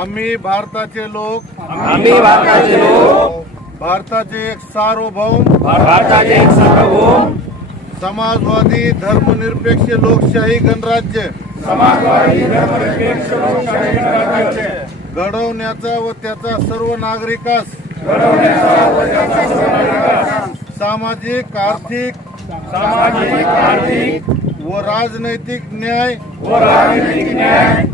आम्ही भारताचे लोक. आम्ही भारताचे लोक. भारताचे एक सार्वभौम. भारताचे एक सार्वभौम. समाजवादी धर्मनिरपेक्ष लोकशाही गणराज्य. समाजवादी धर्मनिरपेक्ष लोकशाही गणराज्य. घडवण्याचा व त्याचा सर्व नागरिकास. सामाजिक आर्थिक सामाजिक आर्थिक. व राजनैतिक न्याय. व राजनैतिक न्याय.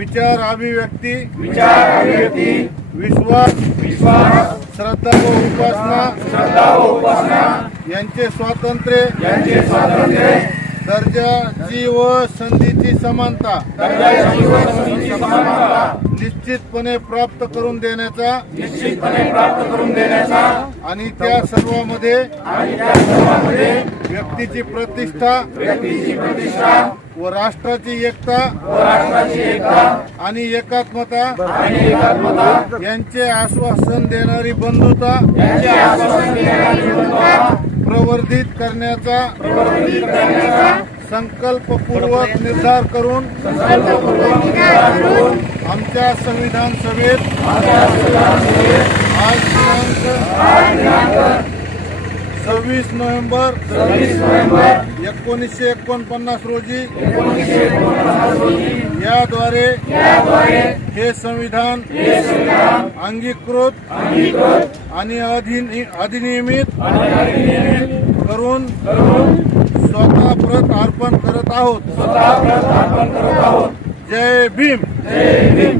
विचार अभिव्यक्ती विचार अभिव्यक्ती विश्वास. विश्वास. श्रद्धा व उपासना. श्रद्धा व उपासना. यांचे स्वातंत्र्य. यांचे स्वातंत्र्य. दर्जाची व संधीची समानता. दर्जाची व संधीची समानता. निश्चितपणे प्राप्त करून देण्याचा. निश्चितपणे प्राप्त करून देण्याचा. आणि त्या सर्वांमध्ये. आणि त्या सर्वांमध्ये. व्यक्तीची प्रतिष्ठा व्यक्तीची प्रतिष्ठा व राष्ट्राची एकता व राष्ट्राची एकता आणि एकात्मता आणि एकात्मता यांचे आश्वासन देणारी बंधुता यांचे आश्वासन देणारी बंधुता प्रवर्धित करण्याचा प्रवर्धित करण्याचा संकल्पपूर्वक निर्धार करून संकल्पपूर्वक निर्धार करून आमच्या संविधान सभेत आज दिनांक सव्वीस नोव्हेंबर सव्वीस नोव्हेंबर एकोणीसशे एकोणपन्नास रोजी याद्वारे हे संविधान संविधान अंगीकृत अंगीकृत आणि अधिनि- अधिनियमित करून करून स्वतः प्रत अर्पण करत आहोत. स्वतः प्रत अर्पण करत आहोत. जय भीम. जय भीम.